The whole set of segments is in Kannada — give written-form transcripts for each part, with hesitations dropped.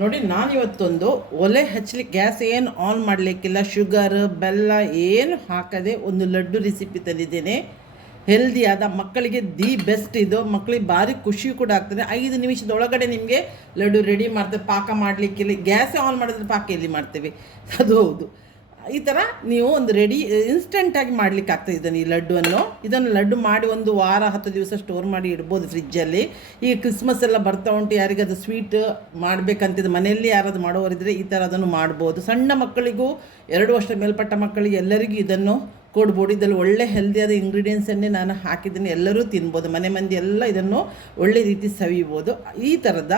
ನೋಡಿ ನಾನಿವತ್ತೊಂದು ಒಲೆ ಹಚ್ಚಲಿಕ್ಕೆ ಗ್ಯಾಸ್ ಏನು ಆನ್ ಮಾಡಲಿಕ್ಕಿಲ್ಲ, ಶುಗರ್ ಬೆಲ್ಲ ಏನು ಹಾಕದೆ ಒಂದು ಲಡ್ಡು ರೆಸಿಪಿ ತಂದಿದ್ದೇನೆ. ಹೆಲ್ದಿಯಾದ ಮಕ್ಕಳಿಗೆ ದಿ ಬೆಸ್ಟ್. ಇದು ಮಕ್ಕಳಿಗೆ ಭಾರಿ ಖುಷಿ ಕೂಡ ಆಗ್ತದೆ. 5 ನಿಮಿಷದೊಳಗಡೆ ನಿಮಗೆ ಲಡ್ಡು ರೆಡಿ ಮಾಡ್ತೇವೆ. ಪಾಕ ಮಾಡಲಿಕ್ಕಿಲ್ಲ, ಗ್ಯಾಸ್ ಆನ್ ಮಾಡಿದ್ರೆ ಪಾಕ ಎಲ್ಲಿ ಮಾಡ್ತೇವೆ, ಅದು ಹೌದು. ಈ ಥರ ನೀವು ಒಂದು ರೆಡಿ ಇನ್ಸ್ಟೆಂಟಾಗಿ ಮಾಡಲಿಕ್ಕೆ ಆಗ್ತದೆ ಈ ಇದನ್ನು ಲಡ್ಡು ಮಾಡಿ ಒಂದು ವಾರ 10 ದಿವಸ ಸ್ಟೋರ್ ಮಾಡಿ ಇಡ್ಬೋದು ಫ್ರಿಜ್ಜಲ್ಲಿ. ಈಗ ಕ್ರಿಸ್ಮಸ್ ಎಲ್ಲ ಬರ್ತಾ ಉಂಟು, ಯಾರಿಗದು ಸ್ವೀಟ್ ಮಾಡಬೇಕಂತಿದ್ದು ಮನೆಯಲ್ಲಿ ಯಾರಾದ್ರು ಮಾಡೋರಿದ್ದರೆ ಈ ಥರ ಅದನ್ನು ಮಾಡ್ಬೋದು. ಸಣ್ಣ ಮಕ್ಕಳಿಗೂ 2 ವರ್ಷ ಮೇಲ್ಪಟ್ಟ ಮಕ್ಕಳಿಗೆ ಎಲ್ಲರಿಗೂ ಇದನ್ನು ಕೊಡ್ಬೋದು. ಇದರಲ್ಲಿ ಒಳ್ಳೆ ಹೆಲ್ದಿಯಾದ ಇಂಗ್ರೀಡಿಯೆಂಟ್ಸನ್ನೇ ನಾನು ಹಾಕಿದ್ದೀನಿ, ಎಲ್ಲರೂ ತಿನ್ಬೋದು. ಮನೆ ಮಂದಿ ಎಲ್ಲ ಇದನ್ನು ಒಳ್ಳೆ ರೀತಿ ಸವಿಬೋದು. ಈ ಥರದ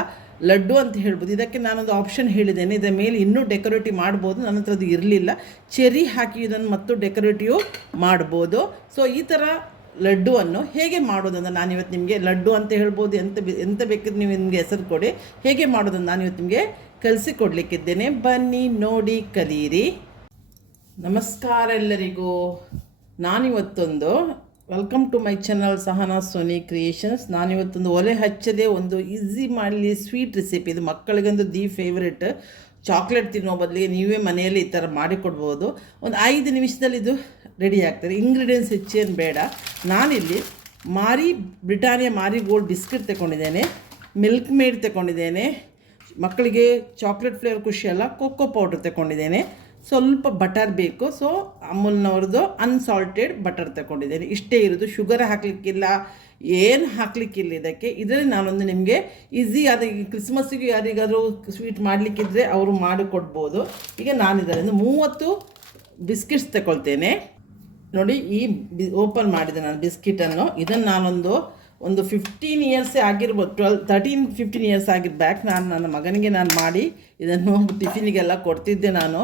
ಲಡ್ಡು ಅಂತ ಹೇಳ್ಬೋದು. ಇದಕ್ಕೆ ನಾನೊಂದು ಆಪ್ಷನ್ ಹೇಳಿದ್ದೇನೆ, ಇದರ ಮೇಲೆ ಇನ್ನೂ ಡೆಕೋರೇಟಿವ್ ಮಾಡ್ಬೋದು. ನನ್ನ ಹತ್ರ ಅದು ಇರಲಿಲ್ಲ, ಚೆರಿ ಹಾಕಿ ಇದನ್ನು ಮತ್ತು ಡೆಕೋರೇಟಿವ್ ಮಾಡ್ಬೋದು. ಸೊ ಈ ಥರ ಲಡ್ಡುವನ್ನು ಹೇಗೆ ಮಾಡೋದಂತ ನಾನಿವತ್ತು ನಿಮಗೆ, ಲಡ್ಡು ಅಂತ ಹೇಳ್ಬೋದು, ಎಂತ ಬೇಕಿದ್ರೆ ನೀವು ನಿಮಗೆ ಹೆಸರು ಕೊಡಿ, ಹೇಗೆ ಮಾಡೋದನ್ನು ನಾನಿವತ್ತು ನಿಮಗೆ ಕಲಿಸಿಕೊಡ್ಲಿಕ್ಕಿದ್ದೇನೆ. ಬನ್ನಿ ನೋಡಿ ಕಲೀರಿ. ನಮಸ್ಕಾರ ಎಲ್ಲರಿಗೂ. ನಾನಿವತ್ತೊಂದು welcome to my channel Sahana Soni creations. ನಾನಿವತ್ತೊಂದು ಒಲೆ ಹಚ್ಚದೆ ಒಂದು ಈಸಿ ಮಾಡಲಿ ಸ್ವೀಟ್ ರೆಸಿಪಿ. ಇದು ಮಕ್ಕಳಿಗಂದು ದಿ ಫೇವ್ರೆಟ್. ಚಾಕ್ಲೇಟ್ ತಿನ್ನೋ ಬದಲಿಗೆ ನೀವೇ ಮನೆಯಲ್ಲಿ ಈ ಥರ ಮಾಡಿಕೊಡ್ಬೋದು. ಒಂದು 5 ನಿಮಿಷದಲ್ಲಿ ಇದು ರೆಡಿ ಆಗ್ತದೆ. ಇಂಗ್ರೀಡಿಯೆಂಟ್ಸ್ ಹೆಚ್ಚೇನು ಬೇಡ. ನಾನಿಲ್ಲಿ ಬ್ರಿಟಾನಿಯಾ ಮಾರಿ ಗೋಲ್ಡ್ ಬಿಸ್ಕೆಟ್ ತಗೊಂಡಿದ್ದೇನೆ, ಮಿಲ್ಕ್ ಮೇಡ್ ತಗೊಂಡಿದ್ದೇನೆ, ಮಕ್ಕಳಿಗೆ ಚಾಕ್ಲೇಟ್ ಫ್ಲೇವರ್ ಖುಷಿ ಅಲ್ಲ, ಕೊಕ್ಕೋ ಪೌಡ್ರ್ ತಗೊಂಡಿದ್ದೇನೆ, ಸ್ವಲ್ಪ ಬಟರ್ ಬೇಕು. ಸೊ ಅಮೂಲ್ನವ್ರದ್ದು ಅನ್ಸಾಲ್ಟೆಡ್ ಬಟರ್ ತಗೊಂಡಿದ್ದೇನೆ. ಇಷ್ಟೇ ಇರೋದು, ಶುಗರ್ ಹಾಕಲಿಕ್ಕಿಲ್ಲ, ಏನು ಹಾಕಲಿಕ್ಕಿಲ್ಲ ಇದಕ್ಕೆ. ಇದರಲ್ಲಿ ನಾನೊಂದು ನಿಮಗೆ ಈಸಿ ಆದ ಕ್ರಿಸ್ಮಸ್ಸಿಗೆ ಯಾರಿಗಾದರೂ ಸ್ವೀಟ್ ಮಾಡಲಿಕ್ಕಿದ್ರೆ ಅವರು ಮಾಡಿಕೊಡ್ಬೋದು. ಈಗ ನಾನು ಇದರಿಂದ 30 ಬಿಸ್ಕಿಟ್ಸ್ ತಗೊಳ್ತೇನೆ. ನೋಡಿ, ಓಪನ್ ಮಾಡಿದೆ ನಾನು ಬಿಸ್ಕಿಟನ್ನು. ಇದನ್ನು ನಾನೊಂದು 15 ಇಯರ್ಸೇ ಆಗಿರ್ಬೋದು, 13-15 ಇಯರ್ಸ್ ಆಗಿರ್ಬೇಕು. ನನ್ನ ಮಗನಿಗೆ ಮಾಡಿ ಇದನ್ನು ಟಿಫಿನಿಗೆಲ್ಲ ಕೊಡ್ತಿದ್ದೆ. ನಾನು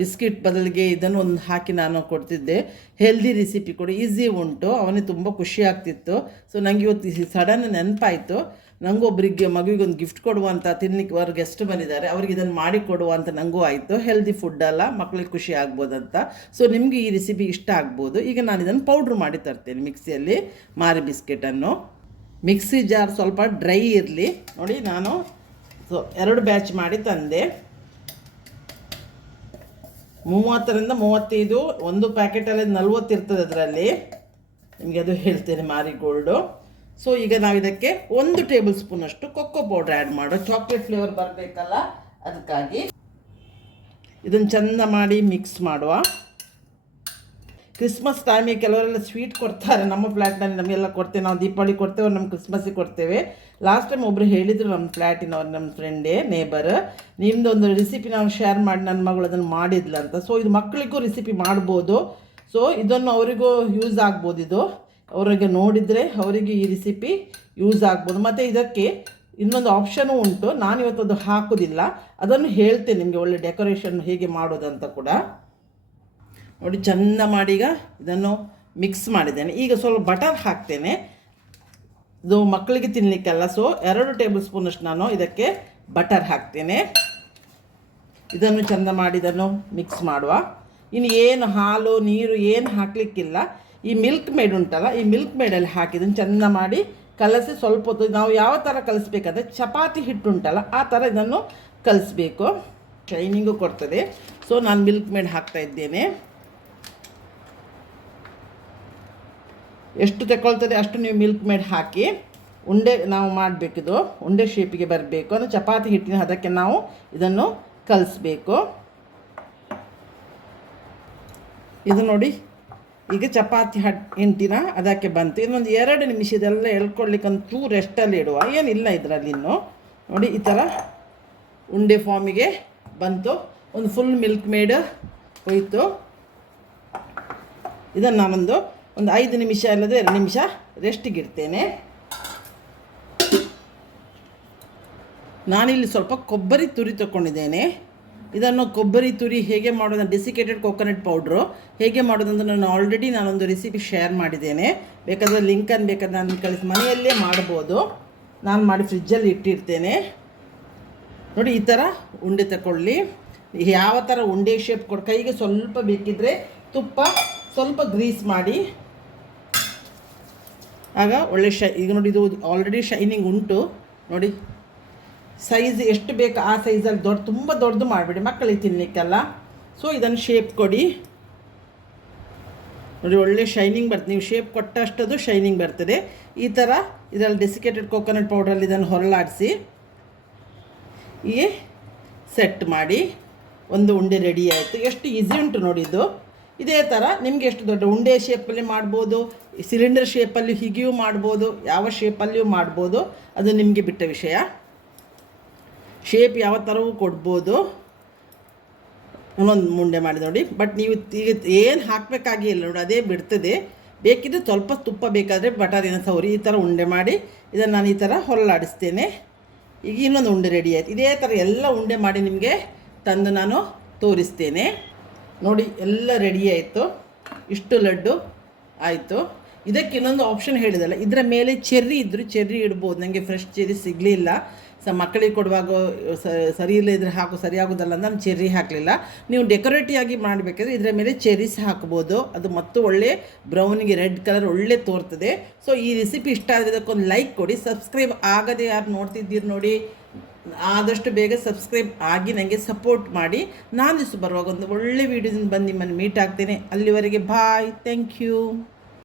ಬಿಸ್ಕಿಟ್ ಬದಲಿಗೆ ಇದನ್ನು ಒಂದು ಹಾಕಿ ನಾನು ಕೊಡ್ತಿದ್ದೆ. ಹೆಲ್ದಿ ರೆಸಿಪಿ ಕೂಡ ಈಸಿ ಉಂಟು, ಅವನಿಗೆ ತುಂಬ ಖುಷಿ ಆಗ್ತಿತ್ತು. ಸೊ ನನಗೆ ಇವತ್ತು ಸಡನ್ ನೆನಪಾಯಿತು, ನನಗೊಬ್ಬರಿಗೆ ಮಗುವಿಗೊಂದು ಗಿಫ್ಟ್ ಕೊಡುವಂಥ, ತಿನ್ನಲಿಕ್ಕೆ ಅವ್ರ ಗೆಸ್ಟ್ ಬಂದಿದ್ದಾರೆ, ಅವ್ರಿಗೆ ಇದನ್ನು ಮಾಡಿ ಕೊಡುವ ಅಂತ ನನಗೂ ಆಯಿತು. ಹೆಲ್ದಿ ಫುಡ್ ಅಲ್ಲ, ಮಕ್ಕಳಿಗೆ ಖುಷಿ ಆಗ್ಬೋದಂತ. ಸೊ ನಿಮಗೆ ಈ ರೆಸಿಪಿ ಇಷ್ಟ ಆಗ್ಬೋದು. ಈಗ ನಾನು ಇದನ್ನು ಪೌಡ್ರ್ ಮಾಡಿ ತರ್ತೇನೆ ಮಿಕ್ಸಿಯಲ್ಲಿ. ಮಾರಿ ಬಿಸ್ಕೆಟನ್ನು ಮಿಕ್ಸಿ ಜಾರ್ ಸ್ವಲ್ಪ ಡ್ರೈ ಇರಲಿ. ನೋಡಿ, ನಾನು 2 ಬ್ಯಾಚ್ ಮಾಡಿ ತಂದೆ. 30ರಿಂದ 35 ಒಂದು ಪ್ಯಾಕೆಟಲ್ಲಿ 40 ಇರ್ತದೆ ಅದರಲ್ಲಿ, ನಿಮಗೆ ಅದು ಹೇಳ್ತೇನೆ, ಮಾರಿಗೋಲ್ಡು. ಸೊ ಈಗ ನಾವು ಇದಕ್ಕೆ 1 ಟೇಬಲ್ ಸ್ಪೂನಷ್ಟು ಕೊಕ್ಕೋ ಪೌಡ್ರ್ ಆ್ಯಡ್ ಮಾಡೋ, ಚಾಕ್ಲೇಟ್ ಫ್ಲೇವರ್ ಬರಬೇಕಲ್ಲ ಅದಕ್ಕಾಗಿ. ಇದನ್ನು ಚೆಂದ ಮಾಡಿ ಮಿಕ್ಸ್ ಮಾಡುವ. ಕ್ರಿಸ್ಮಸ್ ಟೈಮಿಗೆ ಕೆಲವರೆಲ್ಲ ಸ್ವೀಟ್ ಕೊಡ್ತಾರೆ. ನಮ್ಮ ಫ್ಲ್ಯಾಟ್ನಲ್ಲಿ ನಮಗೆಲ್ಲ ಕೊಡ್ತೇವೆ, ನಾವು ದೀಪಾವಳಿ ಕೊಡ್ತೇವೆ, ನಮ್ಮ ಕ್ರಿಸ್ಮಸ್ಸಿಗೆ ಕೊಡ್ತೇವೆ. ಲಾಸ್ಟ್ ಟೈಮ್ ಒಬ್ಬರು ಹೇಳಿದರು, ನಮ್ಮ ಫ್ಲ್ಯಾಟಿನವ್ರು, ನಮ್ಮ ಫ್ರೆಂಡೇ ನೇಬರ್, ನಿಮ್ಮದೊಂದು ರೆಸಿಪಿ ನಾವು ಶೇರ್ ಮಾಡಿ ನನ್ನ ಮಗಳು ಅದನ್ನು ಮಾಡಿದ್ಲ ಅಂತ. ಸೊ ಇದು ಮಕ್ಕಳಿಗೂ ರೆಸಿಪಿ ಮಾಡ್ಬೋದು. ಸೊ ಇದನ್ನು ಅವರಿಗೂ ಯೂಸ್ ಆಗ್ಬೋದು. ಇದು ಅವರಿಗೆ ನೋಡಿದರೆ ಅವರಿಗೆ ಈ ರೆಸಿಪಿ ಯೂಸ್ ಆಗ್ಬೋದು. ಮತ್ತು ಇದಕ್ಕೆ ಇನ್ನೊಂದು ಆಪ್ಷನೂ ಉಂಟು, ನಾನಿವತ್ತು ಅದು ಹಾಕೋದಿಲ್ಲ, ಅದನ್ನು ಹೇಳ್ತೇನೆ ನಿಮಗೆ, ಒಳ್ಳೆ ಡೆಕೋರೇಷನ್ ಹೇಗೆ ಮಾಡೋದಂತ ಕೂಡ. ನೋಡಿ, ಚೆಂದ ಮಾಡಿ ಈಗ ಇದನ್ನು ಮಿಕ್ಸ್ ಮಾಡಿದ್ದೇನೆ. ಈಗ ಸ್ವಲ್ಪ ಬಟರ್ ಹಾಕ್ತೇನೆ, ಇದು ಮಕ್ಕಳಿಗೆ ತಿನ್ನಲಿಕ್ಕಲ್ಲ. ಸೊ 2 ಟೇಬಲ್ ಸ್ಪೂನಷ್ಟು ನಾನು ಇದಕ್ಕೆ ಬಟರ್ ಹಾಕ್ತೇನೆ. ಇದನ್ನು ಚೆಂದ ಮಾಡಿ ಇದನ್ನು ಮಿಕ್ಸ್ ಮಾಡುವ. ಇನ್ನು ಏನು ಹಾಲು ನೀರು ಏನು ಹಾಕಲಿಕ್ಕಿಲ್ಲ. ಈ ಮಿಲ್ಕ್ ಮೇಡ್ ಉಂಟಲ್ಲ, ಈ ಮಿಲ್ಕ್ ಮೇಡಲ್ಲಿ ಹಾಕಿದ್ದನ್ನು ಚೆಂದ ಮಾಡಿ ಕಲಸಿ ಸ್ವಲ್ಪ ಹೊತ್ತು, ನಾವು ಯಾವ ಥರ ಕಲಿಸ್ಬೇಕಂದ್ರೆ ಚಪಾತಿ ಹಿಟ್ಟು ಉಂಟಲ್ಲ ಆ ಥರ ಇದನ್ನು ಕಲಿಸ್ಬೇಕು. ಶೈನಿಂಗು ಕೊಡ್ತದೆ. ಸೊ ನಾನು ಮಿಲ್ಕ್ ಮೇಡ್ ಹಾಕ್ತಾ ಇದ್ದೇನೆ. ಎಷ್ಟು ತಗೊಳ್ತದೆ ಅಷ್ಟು ನೀವು ಮಿಲ್ಕ್ ಮೇಡ್ ಹಾಕಿ ಉಂಡೆ ನಾವು ಮಾಡಬೇಕಿದು, ಉಂಡೆ ಶೇಪಿಗೆ ಬರಬೇಕು. ಅಂದರೆ ಚಪಾತಿ ಹಿಟ್ಟಿನ ಅದಕ್ಕೆ ನಾವು ಇದನ್ನು ಕಲಿಸ್ಬೇಕು. ಇದು ನೋಡಿ, ಈಗ ಚಪಾತಿ ಹಿಂಟಿನ ಅದಕ್ಕೆ ಬಂತು. ಇನ್ನೊಂದು 2 ನಿಮಿಷ ಇದೆಲ್ಲ ಎಳ್ಕೊಳ್ಳಿಕ್ಕೆ ಒಂದು ಚೂರು ರೆಸ್ಟಲ್ಲಿ ಇಡುವ, ಏನಿಲ್ಲ ಇದರಲ್ಲಿ ಇನ್ನು. ನೋಡಿ, ಈ ಥರ ಉಂಡೆ ಫಾರ್ಮಿಗೆ ಬಂತು. ಒಂದು ಫುಲ್ ಮಿಲ್ಕ್ ಮೇಡ್ ಹೋಯಿತು. ಇದನ್ನು ನಾನೊಂದು 5 ನಿಮಿಷ ಅಲ್ಲದೆ 2 ನಿಮಿಷ ರೆಸ್ಟಿಗೆ ಇಡ್ತೇನೆ. ನಾನಿಲ್ಲಿ ಸ್ವಲ್ಪ ಕೊಬ್ಬರಿ ತುರಿ ತಗೊಂಡಿದ್ದೇನೆ. ಇದನ್ನು ಕೊಬ್ಬರಿ ತುರಿ ಹೇಗೆ ಮಾಡೋದು, ಡೆಸಿಕೇಟೆಡ್ ಕೋಕೋನಟ್ ಪೌಡ್ರು ಹೇಗೆ ಮಾಡೋದಂತ ನಾನೊಂದು ರೆಸಿಪಿ ಶೇರ್ ಮಾಡಿದ್ದೇನೆ. ಬೇಕಾದರೆ ಲಿಂಕನ್ನು ಬೇಕಾದ್ರೆ ನಾನು ಕಳಿಸಿ, ಮನೆಯಲ್ಲೇ ಮಾಡ್ಬೋದು. ನಾನು ಮಾಡಿ ಫ್ರಿಜ್ಜಲ್ಲಿ ಇಟ್ಟಿರ್ತೇನೆ. ನೋಡಿ, ಈ ಥರ ಉಂಡೆ ತಗೊಳ್ಳಿ. ಯಾವ ಥರ ಉಂಡೆ ಶೇಪ್ ಕೈಗೆ ಸ್ವಲ್ಪ ಬೇಕಿದ್ದರೆ ತುಪ್ಪ ಸ್ವಲ್ಪ ಗ್ರೀಸ್ ಮಾಡಿ, ಆಗ ಒಳ್ಳೆ ಈಗ ನೋಡಿ, ಇದು ಆಲ್ರೆಡಿ ಶೈನಿಂಗ್ ಉಂಟು ನೋಡಿ. ಸೈಜ್ ಎಷ್ಟು ಬೇಕು ಆ ಸೈಜಲ್ಲಿ ತುಂಬ ದೊಡ್ಡದು ಮಾಡಿಬಿಡಿ, ಮಕ್ಕಳಿಗೆ ತಿನ್ನಲಿಕ್ಕೆಲ್ಲ. ಸೊ ಇದನ್ನು ಶೇಪ್ ಕೊಡಿ ನೋಡಿ, ಒಳ್ಳೆ ಶೈನಿಂಗ್ ಬರ್ತದೆ. ನೀವು ಶೇಪ್ ಕೊಟ್ಟಷ್ಟದು ಶೈನಿಂಗ್ ಬರ್ತದೆ. ಈ ಥರ ಇದರಲ್ಲಿ ಡೆಸಿಕೇಟೆಡ್ ಕೋಕೋನಟ್ ಪೌಡ್ರಲ್ಲಿ ಇದನ್ನು ಹೊರಲಾಡಿಸಿ ಈ ಸೆಟ್ ಮಾಡಿ ಒಂದು ಉಂಡೆ ರೆಡಿ ಆಯಿತು. ಎಷ್ಟು ಈಸಿ ಉಂಟು ನೋಡಿ ಇದು. ಇದೇ ಥರ ನಿಮಗೆ ಎಷ್ಟು ದೊಡ್ಡ ಉಂಡೆ ಶೇಪಲ್ಲಿ ಮಾಡ್ಬೋದು, ಸಿಲಿಂಡರ್ ಶೇಪಲ್ಲಿ ಹೀಗೆಯೂ ಮಾಡ್ಬೋದು, ಯಾವ ಶೇಪಲ್ಲಿಯೂ ಮಾಡ್ಬೋದು, ಅದು ನಿಮಗೆ ಬಿಟ್ಟ ವಿಷಯ. ಶೇಪ್ ಯಾವ ಥರವೂ ಕೊಡ್ಬೋದು. ಒಂದೊಂದು ಉಂಡೆ ಮಾಡಿ ನೋಡಿ. ಬಟ್ ನೀವು ಈಗ ಏನು ಹಾಕಬೇಕಾಗಿಲ್ಲ ನೋಡಿ, ಅದೇ ಬಿಡ್ತದೆ. ಬೇಕಿದ್ರೆ ಸ್ವಲ್ಪ ತುಪ್ಪ ಬೇಕಾದರೆ ಬಟರಿನ ಸೌರಿ ಈ ಥರ ಉಂಡೆ ಮಾಡಿ ಇದನ್ನು ನಾನು ಈ ಥರ ಹೊರಲಾಡಿಸ್ತೇನೆ. ಈಗ ಇನ್ನೊಂದು ಉಂಡೆ ರೆಡಿ ಆಯಿತು. ಇದೇ ಥರ ಎಲ್ಲ ಉಂಡೆ ಮಾಡಿ ನಿಮಗೆ ತಂದು ನಾನು ತೋರಿಸ್ತೇನೆ ನೋಡಿ. ಎಲ್ಲ ರೆಡಿ ಆಯಿತು, ಇಷ್ಟು ಲಡ್ಡು ಆಯಿತು. ಇದಕ್ಕೆ ಇನ್ನೊಂದು ಆಪ್ಷನ್ ಹೇಳಿದಲ್ಲ, ಇದರ ಮೇಲೆ ಚೆರ್ರಿ ಇದ್ದರೂ ಚೆರ್ರಿ ಇಡ್ಬೋದು. ನನಗೆ ಫ್ರೆಶ್ ಚೆರ್ರಿ ಸಿಗಲಿಲ್ಲ, ಮಕ್ಕಳಿಗೆ ಕೊಡುವಾಗ ಸರಿ ಇಲ್ಲ ಇದ್ರೆ ಸರಿಯಾಗೋದಲ್ಲ ಅಂತ ನಾನು ಚೆರ್ರಿ ಹಾಕಲಿಲ್ಲ. ನೀವು ಡೆಕೋರೇಟಿವ್ ಆಗಿ ಮಾಡಬೇಕಾದ್ರೆ ಇದರ ಮೇಲೆ ಚೆರ್ರೀಸ್ ಹಾಕ್ಬೋದು, ಅದು ಮತ್ತು ಒಳ್ಳೆ ಬ್ರೌನಿಗೆ ರೆಡ್ ಕಲರ್ ಒಳ್ಳೆ ತೋರ್ತದೆ. ಸೊ ಈ ರೆಸಿಪಿ ಇಷ್ಟ ಆದರೆ ಇದಕ್ಕೊಂದು ಲೈಕ್ ಕೊಡಿ. ಸಬ್ಸ್ಕ್ರೈಬ್ ಆಗದೆ ಯಾರು ನೋಡ್ತಿದ್ದೀರಿ ನೋಡಿ, ಆದಷ್ಟು ಬೇಗ ಸಬ್ಸ್ಕ್ರೈಬ್ ಆಗಿ ನನಗೆ ಸಪೋರ್ಟ್ ಮಾಡಿ. ನಾನು ಬರುವಾಗ ಒಂದು ಒಳ್ಳೆ ವೀಡಿಯೋದಿಂದ ಬಂದು ನಿಮ್ಮನ್ನು ಮೀಟ್ ಆಗ್ತೇನೆ. ಅಲ್ಲಿವರೆಗೆ ಬಾಯ್, ಥ್ಯಾಂಕ್ ಯು.